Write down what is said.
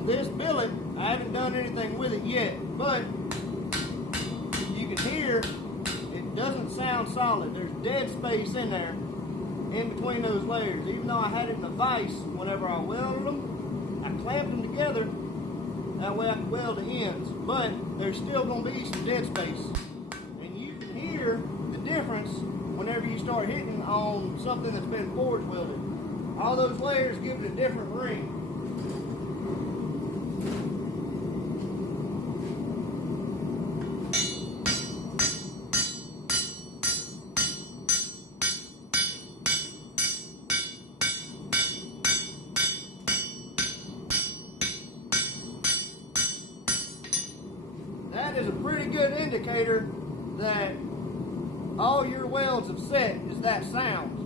on this billet, I haven't done anything with it yet, but you can hear it doesn't sound solid. There's dead space in there, in between those layers. Even though I had it in a vise, whenever I welded them, I clamped them together. That way I could weld the ends. But there's still going to be some dead space. And you can hear the difference whenever you start hitting on something that's been forge welded. All those layers give it a different ring. That is a pretty good indicator that all your welds have set is that sound.